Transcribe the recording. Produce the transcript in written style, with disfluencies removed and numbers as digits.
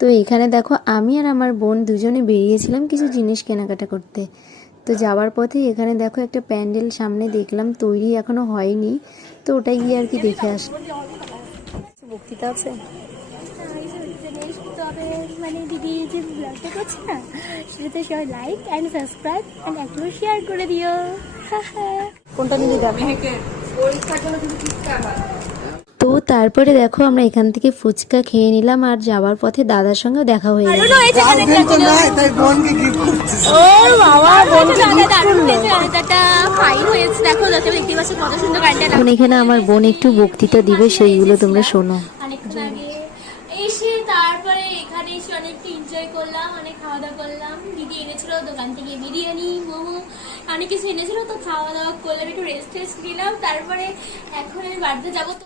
তো এখানে দেখো আমি আর আমার বোন দুজনে বেরিয়েছিলাম কিছু জিনিস কেনাকাটা করতে। তো যাওয়ার পথে এখানে দেখো একটা প্যান্ডেল সামনে দেখলাম, তৈরি এখনো হয়নি, তো ওটাই গিয়ে আর কি দেখে আসলাম। বক্তৃতা আছে, মানে দিদি যে ব্লগটা করছে না, সেটাতে সবাই লাইক অ্যান্ড সাবস্ক্রাইব অ্যান্ড একটু শেয়ার করে দিও। কোনটা নিয়ে যাবে? তো তারপরে দেখো আমরা এখান থেকে ফুচকা খেয়ে নিলাম, আর যাওয়ার পথে দাদার সঙ্গে দেখা হয়ে গেল। এখন এখানে আমার বোন একটু বক্তৃতা দিবে, সেইগুলো তোমরা শোনো। এসে তারপরে এখানে এসে অনেক এনজয় করলাম, অনেক খাওয়া দাওয়া করলাম। দিদি এনেছিল দোকান থেকে বিরিয়ানি, মোমো, অনেক কিছু এনেছিল, তো খাওয়া দাওয়া করলাম, একটু রেস্ট নিলাম। তারপরে এখন আমি বাড়িতে যাবো। তো